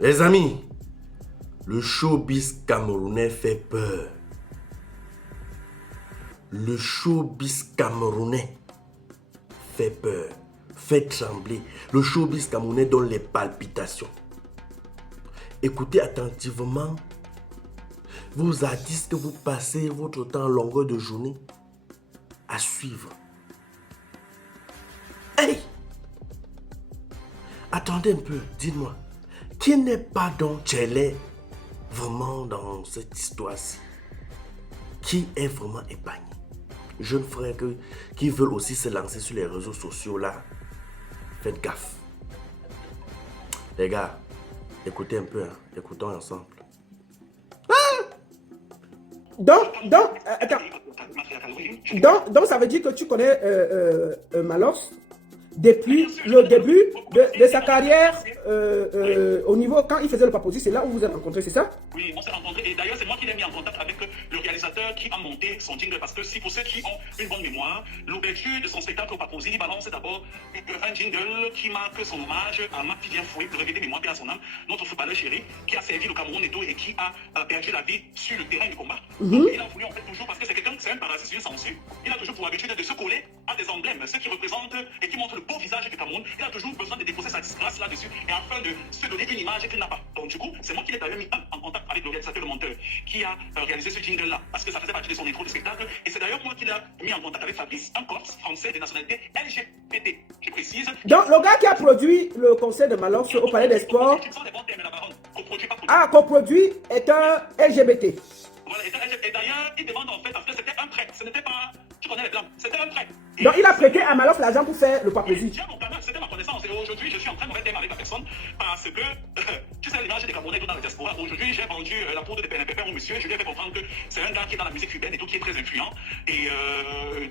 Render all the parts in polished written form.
Les amis, le showbiz camerounais fait peur. Le showbiz camerounais fait peur, fait trembler. Le showbiz camerounais donne les palpitations. Écoutez attentivement vos artistes que vous passez votre temps en longueur de journée à suivre. Hey! Attendez un peu, dites-moi, qui n'est pas donc Tchélé vraiment dans cette histoire-ci? Qui est vraiment épargné? Jeunes frères qui veulent aussi se lancer sur les réseaux sociaux là, faites gaffe. Les gars, écoutez un peu, hein. Écoutons ensemble. Attends. Donc, ça veut dire que tu connais Malox depuis le début de sa carrière au niveau, quand il faisait le Paposi, c'est là où vous vous êtes rencontrés, c'est ça? Oui, on s'est rencontrés et d'ailleurs c'est moi qui l'ai mis en contact avec le réalisateur qui a monté son jingle parce que si pour ceux qui ont une bonne mémoire, l'ouverture de son spectacle au Paposi, il balance d'abord un jingle qui marque son hommage à Marc-Vivien Fouet, pour révéler mémoire à son âme, notre footballeur chéri qui a servi le Cameroun et tout et qui a perdu la vie sur le terrain de combat. Donc, il a voulu en fait toujours, parce que c'est quelqu'un, c'est un parasite, c'est une censure, il a toujours pour habitude de se coller à des emblèmes, ceux qui représentent et qui montrent le beau visage du Cameroun. Il a toujours besoin de déposer sa disgrâce là-dessus et afin de se donner une image qu'il n'a pas. Donc du coup, c'est moi qui l'ai d'ailleurs mis en contact avec le réalisateur, le monteur, qui a réalisé ce jingle-là, parce que ça faisait partie de son intro de spectacle. Et c'est d'ailleurs moi qui l'ai mis en contact avec Fabrice, un Corse français de nationalité LGBT, je précise. Donc, le gars qui a produit le concert de Malox au Palais des Sports, coproduit, est un LGBT. Voilà, et d'ailleurs, il demande en fait, parce que c'était un prêt, ce n'était pas, tu connais les blancs, c'était un prêt. Donc, il a prêté à Malox l'argent pour faire le Paposi. C'était ma connaissance, et aujourd'hui, je suis en train de mauvais terme avec la personne, parce que, tu sais, l'image des Camerounais dans la diaspora. Aujourd'hui, j'ai vendu la poudre de PNPP au monsieur, je lui ai fait comprendre que c'est un gars qui est dans la musique cubaine et tout, qui est très influent. Et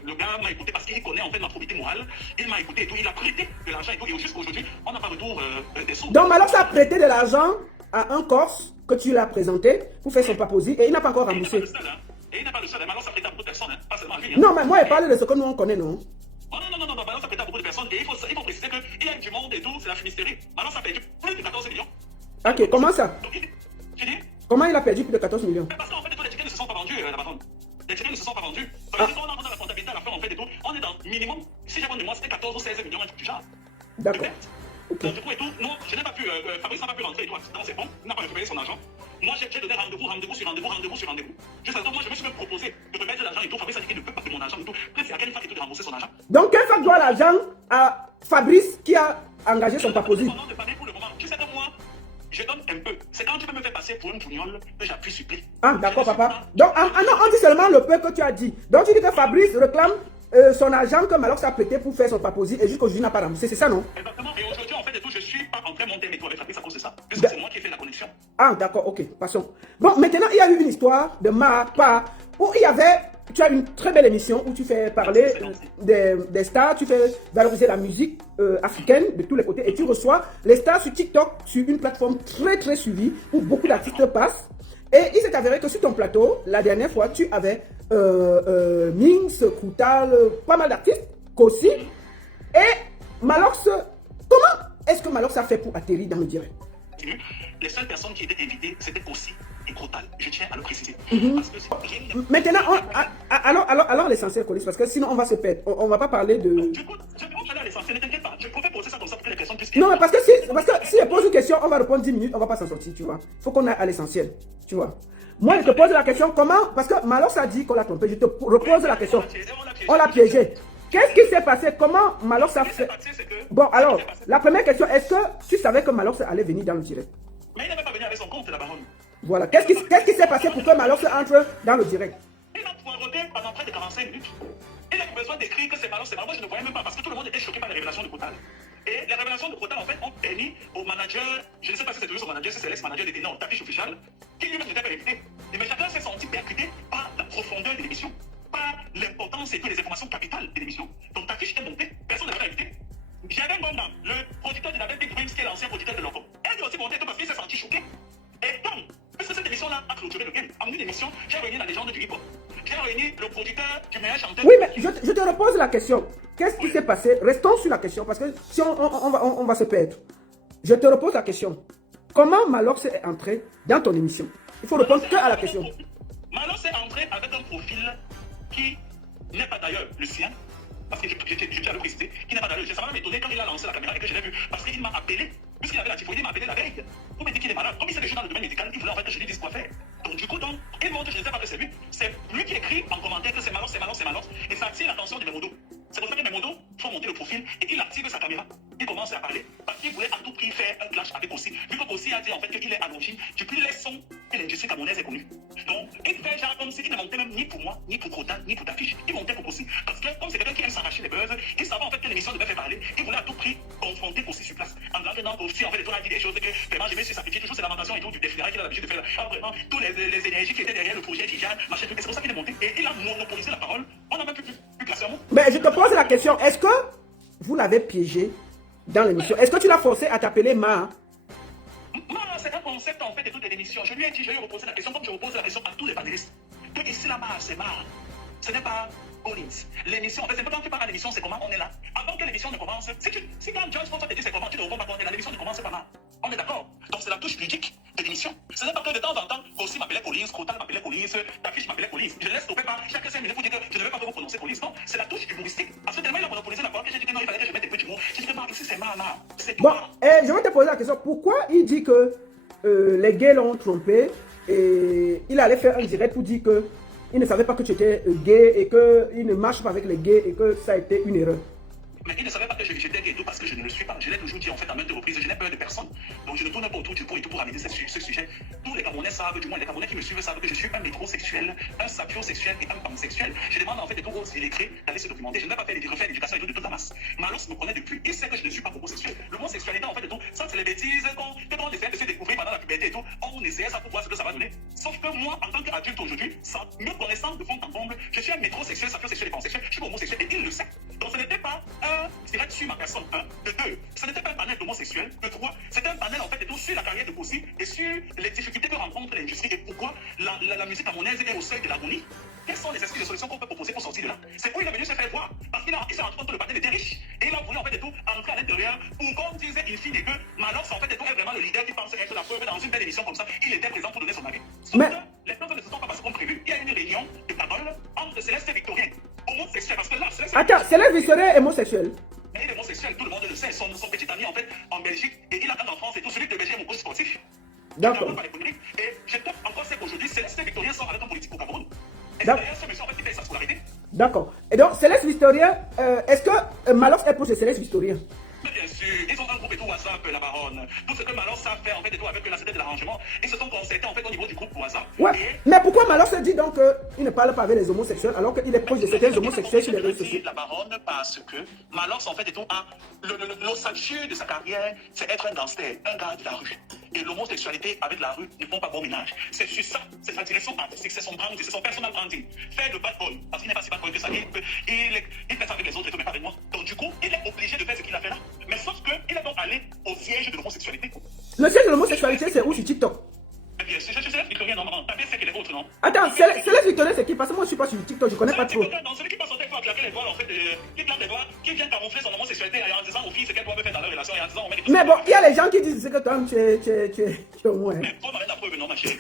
le gars m'a écouté parce qu'il connaît en fait ma probité morale. Il m'a écouté et tout, il a prêté de l'argent et tout, et jusqu'aujourd'hui, on n'a pas retour des sous. Donc, Malox a prêté de l'argent à un Corse que tu l'as présenté pour faire son Paposi et il n'a pas encore remboursé. Et il n'est pas le seul, Malox a prêté à beaucoup de personnes, hein, pas seulement à lui. Non, mais moi, il parle de ce que nous on connaît, non? Oh non, Malox a prêté à beaucoup de personnes et il faut préciser qu'il y a du monde et tout, c'est la fumisterie. Malox a perdu plus de 14 millions. Ok, comment ça? Tu dis? Comment il a perdu plus de 14 millions? Parce qu'en fait, tous les tickets ne se sont pas vendus, la patronne. Les tickets ne se sont pas vendus. Parce que on a dans la comptabilité à la fin, en fait, et tout, on est dans minimum, si j'ai bonne mémoire, c'était 14 ou 16 millions, un truc du genre. D'accord. Donc, du coup, et tout, non, je n'ai pas pu, Fabrice n'a pas pu rentrer et tout, accident, c'est bon, il n'a pas récupéré son argent. Moi, j'ai donné rendez-vous sur rendez-vous. Jusqu'à ce que moi, je me suis même proposé de remettre l'argent et tout. Fabrice a dit qu'il ne peut pas de mon argent et tout. Après, c'est à quelle fac et tout de rembourser son argent. Donc, quelle fac doit l'argent à Fabrice qui a engagé son Paposi? Tu sais que moi, je donne un peu. C'est quand tu peux me faire passer pour une pougnole que j'appuie sur play. Ah, d'accord, papa. Donc, non, on dit seulement le peu que tu as dit. Donc, tu dis que Fabrice réclame son argent que Malox a prêté pour faire son Paposi et jusqu'aujourd'hui n'a pas remboursé, c'est ça, non? Exactement. Et aujourd'hui, en fait, et tout, je suis pas en train de monter mes toits avec Fabrice à cause de ça. Puisque c'est moi qui ai fait la connexion. Ah, d'accord, ok, passons. Bon, maintenant, il y a eu une histoire de ma part où il y avait, tu as une très belle émission où tu fais parler des stars, tu fais valoriser la musique africaine de tous les côtés et tu reçois les stars sur TikTok, sur une plateforme très très suivie où beaucoup d'artistes passent. Et il s'est avéré que sur ton plateau, la dernière fois, tu avais Minx, Koutal, pas mal d'artistes, Kossi. Et Malox, comment est-ce que Malox a fait pour atterrir dans le direct? Les seules personnes qui étaient invitées, c'était Kossi et Koutal. Je tiens à le préciser. Parce que maintenant, alors l'essentiel, Colis, parce que sinon on va se perdre. On ne va pas parler de... Du coup, je vais aller à l'essentiel, ne t'inquiète pas. Je préfère poser ça comme ça pour que les personnes puissent... Non, mais parce que si je pose une question, on va répondre 10 minutes, on ne va pas s'en sortir, tu vois. Il faut qu'on aille à l'essentiel, tu vois. Moi, je te pose la question, comment... Parce que Malox a dit qu'on l'a trompé, je te repose la question. On l'a piégé. Qu'est-ce qui s'est passé? Comment Malox a fait? Bon, alors, la première question, est-ce que tu savais que Malox allait venir dans le direct? Mais il n'avait pas venu avec son compte, la baronne. Voilà. Qu'est-ce qui s'est passé pour que Malox entre dans le direct? Il a poireauté pendant près de 45 minutes. Il a besoin d'écrire que c'est Malox, c'est Malox. Moi, je ne voyais même pas parce que tout le monde était choqué par les révélations de Koutal. Et les révélations de Koutal, en fait, ont permis au manager, je ne sais pas si c'est toujours son manager, si c'est l'ex-manager de Ténor, Tafiche Official, qui lui-même n'était pas invité. Mais chacun s'est senti percuté par la profondeur de l'émission, par l'importance et toutes les informations capitales de l'émission. Donc Tafiche est monté, personne n'avait invité. J'avais un bon dame, le producteur de la Big Dreams, qui est l'ancien producteur de l'Enfant. Elle est aussi montée tout parce qu'il s'est senti choqué. Et donc, parce que cette émission-là a clôturé le game. En une émission, j'ai réuni la légende du hip-hop. J'ai réuni le producteur du meilleur chanteur. Oui, mais je te repose la question. Qu'est-ce qui s'est passé? Restons sur la question parce que si on va se perdre. Je te repose la question. comment Malox est entré dans ton émission? Il faut répondre que à la question. Malox est entré avec un profil qui n'est pas d'ailleurs le sien. Parce que je tiens à le préciser, qui n'est pas d'ailleurs. Ça m'a étonné quand il a lancé la caméra et que je l'ai vu. Parce qu'il m'a appelé, puisqu'il avait la typhoïde, il m'a appelé la veille. Pour me dire qu'il est malade. Comme il sait déjà dans le domaine médical, il voulait en fait que je lui dise quoi faire. Donc du coup, il montre, je ne sais pas que c'est lui. C'est lui qui écrit en commentaire que c'est Malox, c'est Malox, c'est Malox. Et ça attire l'attention de Memodo. C'est pour ça que Memodo faut monter le profil et il active sa caméra. Il commence à parler parce qu'il voulait à tout prix faire un clash avec Kossi. Vu que Kossi a dit en fait qu'il est à l'origine du plus laid son que l'industrie camerounaise est connue. Donc, il fait genre comme s'il ne montait même ni pour moi, ni pour Krotan, ni pour Tafiche. Il montait pour Kossi. Parce que comme c'est quelqu'un qui aime s'arracher les buzz, il savait en fait que l'émission devait faire parler. Il voulait à tout prix confronter Kossi sur place. En disant que non, Kossi en fait, on a dit des choses que vraiment je me suis sacrifié. Toujours c'est lamentation et tout du défilé qu'il a l'habitude de faire. Ah, vraiment, tous les énergies qui étaient derrière le projet Tijan, machin, c'est pour ça qu'il est monté. Et il a monopolisé la parole. On n'a même plus classer un mot. Mais je te pose la question, est-ce que vous l'avez piégé dans l'émission? Est-ce que tu l'as forcé à t'appeler Ma? C'est un concept en fait de toute l'émission. Je lui ai dit, je lui ai reposé la question comme je repose la question à tous les panélistes. Que ici la c'est marre. Ce n'est pas Collins. L'émission, en fait, c'est pas quand tu parles à l'émission, c'est comment on est là. Avant que l'émission ne commence, si quand Joyce François te dit c'est comment, tu ne réponds pas quand on est là, l'émission ne commence pas mal. On est d'accord. Donc c'est la touche ludique de l'émission. Ce n'est pas que de temps en temps, aussi m'appelait Collins, Krotal m'appelait Collins, Tafiche m'appelait Collins. Je ne laisse stopper pas chaque 5 minutes pour dire que je ne vais pas vous prononcer Collins. Non, c'est la touche humoristique. Parce que tellement il a monopolisé la parole que j'ai dit que non, il fallait que je mette des petits mots. J'ai dit que non, ici c'est mal. Bon, je vais te poser la question. Pourquoi il dit que les gays l'ont trompé et il allait faire un direct pour dire que il ne savait pas que tu étais gay et qu'il ne marche pas avec les gays et que ça a été une erreur? Mais il ne savait pas que j'étais gay parce que je ne le suis pas. Je l'ai toujours dit en fait à maintes reprises. Je n'ai peur de personne. Donc je ne tourne pas autour du pot et tout pour amener ce sujet. Tous les Camerounais savent, du moins les Camerounais qui me suivent savent que je suis un métrosexuel, un sapiosexuel et un pansexuel. Je demande en fait de tout aux illettrés d'aller se documenter. Je ne vais pas faire refaire l'éducation et tout de toute la masse. Malox me connaît depuis. Il sait que je ne suis pas homosexuel. L'homosexualité en fait de tout, ça c'est les bêtises que on essaie de se découvrir pendant la puberté et tout. On essayait ça pour voir ce que ça va donner. Sauf que moi, en tant qu'adulte aujourd'hui, me connaissant de fond en comble, je suis un métrosexuel, sapiosexuel et pansexuel. Je suis homosexuel et il le sait. Donc ce n'était pas un direct sur ma personne, de 2. Ce n'était pas un panel d'homosexuels, de 3. C'était un panel en fait de tout sur la carrière de Kossi et sur les difficultés que rencontre l'industrie et pourquoi la musique camerounaise est au seuil de l'agonie. Quelles sont les excuses de solutions qu'on peut proposer pour sortir de là? C'est où il est venu se faire voir. Parce qu'il s'est rendu compte que le panel était riche. Et il a voulu en fait de tout entrer à l'intérieur pour qu'on disait in fine que Malox en fait de tout est vraiment le leader qui pensait être la preuve dans une belle émission comme ça. Il était présent pour donner son avis. Sauf que les plans ne se sont pas passés comme prévu. Il y a une réunion de parole entre Céleste et Victorien. Homosexuel, parce que là, Céleste. Attends, Céleste Victorien est homosexuel. Il est homosexuel, tout le monde le sait. Son petit ami en fait en Belgique et il attend en France et tout. Celui de Belgique est mon coach sportif. D'accord. Et je trouve encore c'est qu'aujourd'hui, Céleste Victorien sort avec un politique au Cameroun. Et c'est d'ailleurs ce monsieur en fait qui fait sa scolarité. D'accord. Et donc, Céleste Victorien, est-ce que Malox est proche de Céleste Victorien? Mais bien sûr, ils ont un groupe et tout WhatsApp, la baronne. Tout ce que Malox a fait en fait et tout avec la société de l'arrangement, ils se sont concertés en fait au niveau du groupe WhatsApp. Ouais. Mais pourquoi Malox dit donc qu'il ne parle pas avec les homosexuels alors qu'il est proche de certains homosexuels sur les réseaux sociaux? La baronne parce que Malox en fait et tout a l'ossature de sa carrière, c'est être un gangster, un gars de la rue. Et l'homosexualité avec la rue ne font pas bon ménage. C'est sur ça, c'est sa direction artistique, c'est son branding, c'est son personal branding. Faire le bad boy, parce qu'il n'est pas si bad boy que ça, il fait ça avec les autres et tout, mais pas avec moi. Donc du coup, il est obligé de faire ce qu'il a fait là. Mais sauf qu'il est donc allé au siège de l'homosexualité. Le siège de l'homosexualité, c'est où? Sur TikTok? Bien sûr, je sais Victorien, non, tapez c'est qu'il est autre, non? Attends, Céleste Victorien, c'est qui? Parce que moi, je suis pas sur TikTok, je connais pas trop. Dans celui qui passe son texte à claquer les doigts, en fait, qui claque les doigts, qui vient camoufler son homosexualité en disant aux filles ce qu'elles doivent faire dans leur relation et en disant on met des. Mais bon, il y a les gens qui disent que toi, tu es au moins. Mais faut m'arrêter la preuve, non, ma chérie.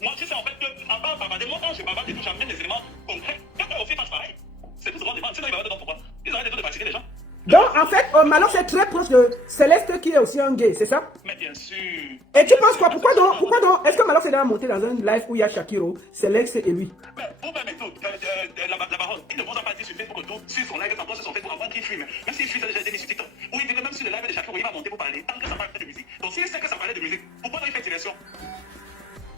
Moi, tu sais, en fait, en bas, bavarder, moi, quand je bavarde et tout, j'amène des éléments concrets. Quand aux filles fassent pareil, c'est tout ce qu'on demande. Sinon, ils bavarder dans pourquoi? Ils arrêtent de fatiguer les gens. Donc, en fait, Malox est très proche de Céleste qui est aussi un gay, c'est ça? Mais bien sûr. Et tu penses quoi? Pourquoi donc est-ce que Malox est déjà monté dans un live où il y a Shakiro, Céleste et lui? Mais pour permettre tout, la baronne, il ne vous a pas dit sur Facebook tout, sur son live, tantôt sur son Facebook avant qu'il fume. Même s'il fume, ça a déjà été mis sur TikTok. Où il dit que même sur le live de Shakiro, il va monter pour parler, tant que ça parle de musique. Donc s'il sait que ça parlait de musique, pourquoi il fait direction?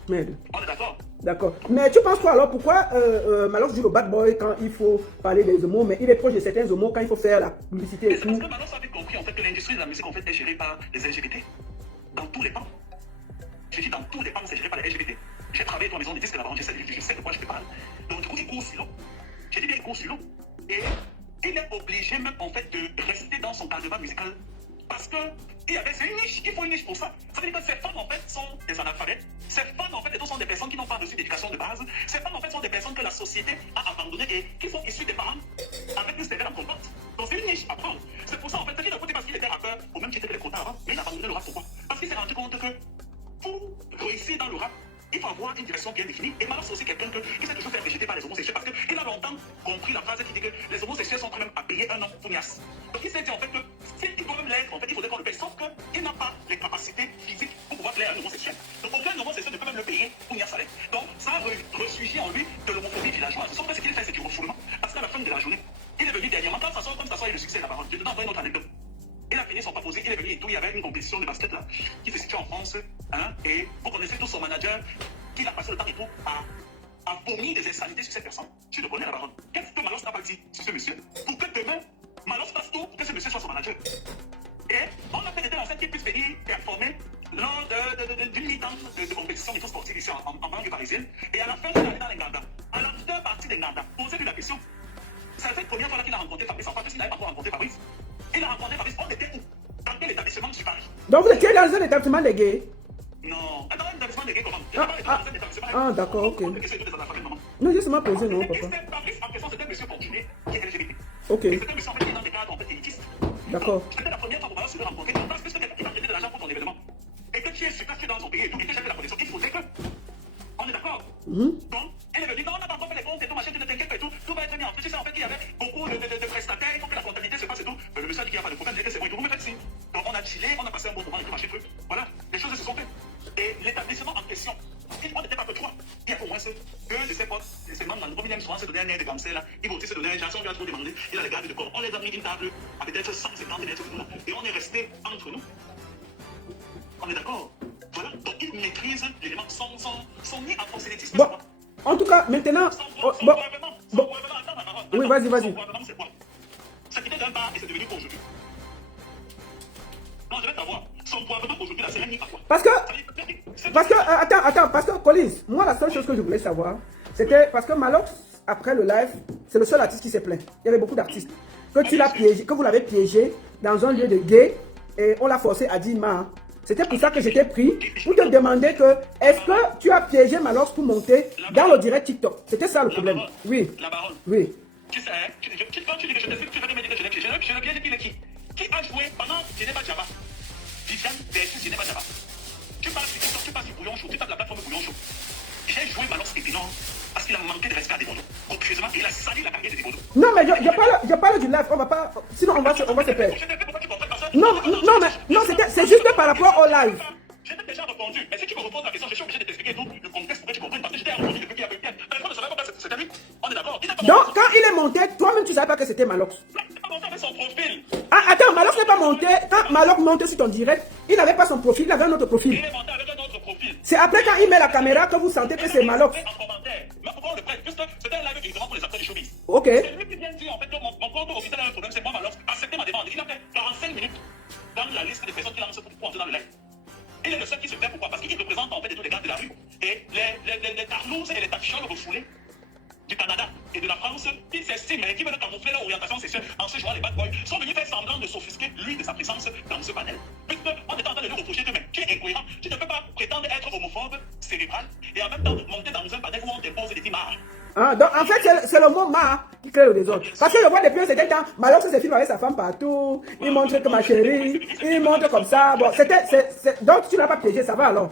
Merde. On est d'accord? D'accord. Mais tu penses quoi alors? Pourquoi Malox dit le bad boy quand il faut parler des homos, mais il est proche de certains homos quand il faut faire la publicité et c'est tout? parce que Malox avait compris en fait que l'industrie de la musique en fait est gérée par les LGBT. Dans tous les pans. Je dis dans tous les pans, c'est géré par les LGBT. J'ai travaillé dans la maison de disques là-bas, je sais de quoi je te parle. Donc du coup, il court sur l'eau. J'ai dit bien, il court sur l'eau. Et il est obligé même en fait de rester dans son cadre musical. Parce que c'est une niche, il faut une niche pour ça. Ça veut dire que ces femmes en fait sont des analphabètes. Ces femmes en fait sont des personnes qui n'ont pas reçu d'éducation de base. Ces femmes en fait sont des personnes que la société a abandonnées et qui sont issues des parents avec une sévère comporte. Donc c'est une niche à prendre. C'est pour ça en fait, c'est qu'il a côté parce qu'il était rappeur au même titre que les quotas avant, mais il a abandonné le rap pourquoi? Parce qu'il s'est rendu que pour réussir dans le rap, il faut avoir une direction bien définie. Et Malos, c'est aussi quelqu'un qui s'est toujours fait rejeter par les homosexuels parce qu'il a longtemps compris la phrase qui dit que les homosexuels sont quand même à payer un homme pour niasse. Donc il s'est dit en fait que s'il doit même l'être, en fait, il faudrait qu'on le paye. Sauf qu'il n'a pas les capacités physiques pour pouvoir plaire à un homosexuel. Donc aucun homosexuel ne peut même le payer pour niasse salaire. Donc ça a ressurgi en lui de l'homophobie villageoise. Sauf que ce qu'il fait, c'est du refoulement. Parce qu'à la fin de la journée, il est venu dernièrement, comme ça sort, il y a le succès de la parole. Je te donne une autre anecdote. Il a fini son proposé, il est venu et tout. Il y avait une compétition de basket là qui se situe en France. Hein, et vous connaissez tous son manager qui a passé le temps et tout à vomir des insanités sur cette personne. Tu le connais la baronne. Qu'est-ce que Malos n'a pas dit sur ce monsieur? Pour que demain, Malos fasse tout pour que ce monsieur soit son manager. Et on a fait des en fait qu'il puisse venir performer lors d'une mi-temps de compétition de sportive ici en banlieue parisienne. Et à la fin, il est allé dans les Nganda. À la deuxième partie des Nganda, posez-lui la question. C'est la première fois qu'il a rencontré Fabrice. En fait, il n'avait pas encore rencontré Fabrice. Il a rencontré Fabrice. On était où? Dans quel établissement sur Paris? Donc vous étiez dans un établissement de gays? Non, dans un établissement de gays comment? Ah, d'accord, ok. Non, j'ai seulement posé, non, papa. Fabrice, en question, c'était un monsieur fortuné qui est LGBT. Ok. Et c'était un monsieur en fait qui est dans des cadres en fait élitistes. D'accord. C'était la première fois pour moi de rencontrer parce que c'est quelqu'un qui va te donner de l'argent pour ton événement. Et que tu es super dans son pays et tout, et que j'ai fait la connexion qu'il faudrait que. On est d'accord? Donc, elle est venue, non, on n'a pas encore fait les comptes et tout, machin, tu ne t'inquiètes pas et tout, tout va être bien. En fait, tu sais, en fait, il y avait beaucoup de prestataires, il faut que la comptabilité se passe et tout. Le monsieur a dit qu'il n'y a pas de problème, j'ai dit que c'est bon et tout, vous me faites signe. Donc, on a chillé, on a passé un bon moment et tout, machin, truc. Voilà, les choses se sont faites. Et l'établissement en question, on n'était pas que trois. Il y a au moins deux de ses potes, de ses membres, comme il aime souvent se donner un air de comme ça, là, il va aussi se donner un chanson, on lui a trop demandé, il a les gardes de corps. On les a mis une table à peut-être 150 mètres de nous, et on est resté entre nous. On est d'accord? Voilà, donc il maîtrise l'élément son nid en prosélytisme. Bon, en tout cas, maintenant. Bon. Oui, vas-y, vas-y. C'est quoi? Ça quittait d'un bar et c'est devenu quoi aujourd'hui? Non, je vais t'avoir. Son poivement aujourd'hui, là, c'est un nid à quoi? Parce que, attends, parce que, Collins, moi, la seule chose que je voulais savoir, c'était parce que Malox, après le live, c'est le seul artiste qui s'est plaint. Il y avait beaucoup d'artistes. Que tu l'as piégé, que vous l'avez piégé dans un lieu de gay et on l'a forcé à dire ma. C'était pour ça que j'étais pris pour te demander que est-ce que tu as piégé Malox pour monter dans le direct TikTok? C'était ça le problème. Oui. La baronne. Oui. Tu sais, quand tu dis que je t'explique, tu vas me dire que je l'ai piégé. Je l'ai piégé qui est qui? Qui a joué pendant Geneva Java? Viviane versus Geneva Java. Tu parles sur TikTok, tu parles sur Bouillon Show, tu tapes la plateforme Bouillon Show. J'ai joué Malox Épinard parce qu'il a manqué de respect à Desbono. Copieusement, il a sali la carrière de Desbono. Non, mais je parle du live, on va pas. Sinon, on va se perdre. Non, c'est juste par rapport au live. Je t'ai déjà répondu, mais si tu me reposes la question, je suis obligé de t'expliquer tout le contexte pour que tu comprennes. Parce que j'étais répondu depuis qu'il y avait bien. Personne ne savait pas que c'était lui. On est d'accord. Donc, quand il est monté, toi-même, tu ne savais pas que c'était Malox. Il n'est pas monté avec son profil. Ah, attends, Malox n'est pas monté. Quand Malox monte sur ton direct, il n'avait pas son profil, il avait un autre profil. Il est monté avec un autre profil. C'est après quand il met la caméra que vous sentez que c'est Malox. En commentaire. Mais pourquoi on le prête? Juste, c'était un live évidemment pour les acteurs du showbiz. Ok. C'est lui qui vient dire en fait que mon compte officiel a un problème, c'est moi Malox. Acceptez ma demande. Il a fait 45 minutes dans la liste des personnes qu'il a lancées pour entrer dans le live. Il est le seul qui se fait pourquoi? Parce qu'il représente en fait tous les gars de la rue. Et les tarlouses et les tachioles refoulés du Canada et de la France qui s'estiment et qui veulent camoufler leur orientation sexuelle en se jouant les bad boys sont venus faire semblant de s'offusquer lui de sa présence dans ce panel. Puisque on est en train de lui reprocher que mais tu es incohérent, tu ne peux pas prétendre être homophobe, cérébral et en même temps monter dans un panel où on t'impose des images. Ah, donc en fait, c'est le mot ma qui crée le désordre. Parce que je vois depuis un certain temps, Malox se filme avec sa femme partout, il montre que ma chérie, il montre comme ça. Bon, donc tu n'as pas piégé, ça va alors.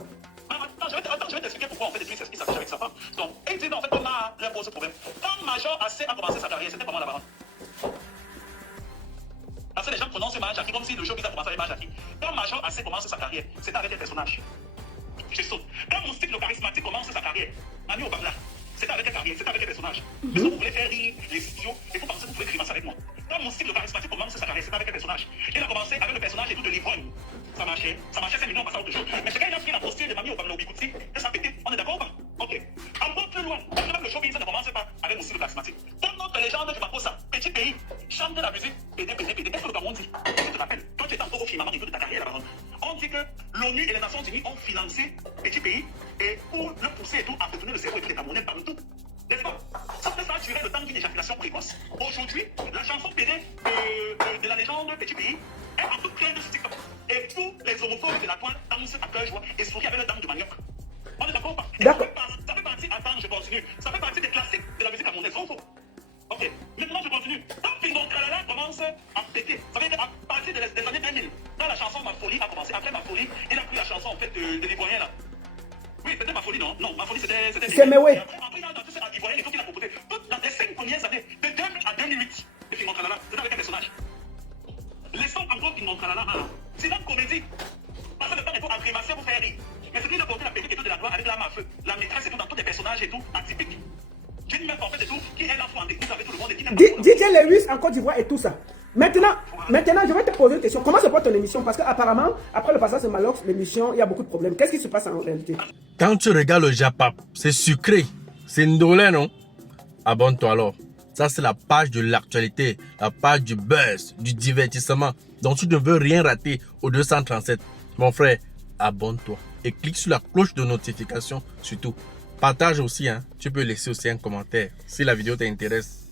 Attends, je vais t'expliquer pourquoi en fait lui il s'affiche avec sa femme. Donc, il dit non, en fait, on a leur pose problème. Quand Major AC a commencé sa carrière, c'était comment la baronne? Parce que les gens prononcent Mahajaki comme si le showbiz a commencé avec Mahajaki. Quand Major AC commence sa carrière, c'était avec un personnage. Je saute. Quand Moustique le charismatique commence sa carrière, Manu Obamla, c'était avec un carrière, c'était avec un personnage. Parce que vous voulez faire rire les studios et vous pensez que vous pouvez grimacer avec moi. Quand Moustique le charismatique commence sa carrière, c'était avec un personnage. Il a commencé avec le personnage et tout de l'ivrogne. Ça marchait 5 millions, on passe à autre chose. Mais c'est quand il a pris la posture de Mami Obamla au Bikouti, que ça a pété. On est d'accord ou pas? Ok. Un peu plus loin, même le showbiz ne commence pas avec Moustique le charismatique. Dans notre légende du Makossa, petit pays, chante de la musique, pété. Qu'est-ce que le Cameroun dit? Je te rappelle, quand tu étais encore au firmament et tout de ta carrière là-bas, on dit que l'ONU et les Nations Unies ont financé petit pays et pour le pousser et tout à retourner le cerveau et tout des Camerounais parmi tout. N'est-ce pas? Sauf que ça a duré le temps d'une éjaculation précoce. Aujourd'hui, la chanson PD de la légende Petit Pays est en tout plein de TikTok. Et tous les homophobes de la toile dansent à cœur joie et sourient avec le dame de manioc. On est d'accord ou pas? D'accord. Ça fait partie, attends, je continue. Ça fait partie des classiques de la musique camerounaise. Ok, maintenant je continue. Quand Pingon Tralala commence à péter, ça veut dire à partir des années 2000, quand la chanson Ma Folie a commencé, après Ma Folie, il a pris la chanson en fait de l'Ivoirien là. Oui, c'était ma folie, non? Non, ma folie c'était. C'est mais oui. Après, il a dansé à l'Ivoirien et tout qu'il a proposé. Dans les 5 premières années, de 2000 à 2008, le film Montralala, c'était avec un personnage. Laissons encore qu'il Montralala. C'est une comédie. Parce que le temps est pour agrémasser, pour faire rire. Mais c'est qu'il a porté la perruque et tout de la gloire avec l'arme à feu. La maîtresse et tout dans tous les personnages et tout, atypiques. J'ai même en fait et tout, qui est là pour en découvrir avec tout le monde et qui n'a pas. DJ Lewis en Côte d'Ivoire et tout ça. Maintenant, je vais te poser une question. Comment se porte ton émission? Parce qu'apparemment, après le passage de Malox, l'émission, il y a beaucoup de problèmes. Qu'est-ce qui se passe en réalité? Quand tu regardes le Japap, c'est sucré, c'est ndolé, non? Abonne-toi alors. Ça, c'est la page de l'actualité, la page du buzz, du divertissement. Donc, tu ne veux rien rater au 237. Mon frère, abonne-toi et clique sur la cloche de notification surtout. Partage aussi, hein. Tu peux laisser aussi un commentaire si la vidéo t'intéresse.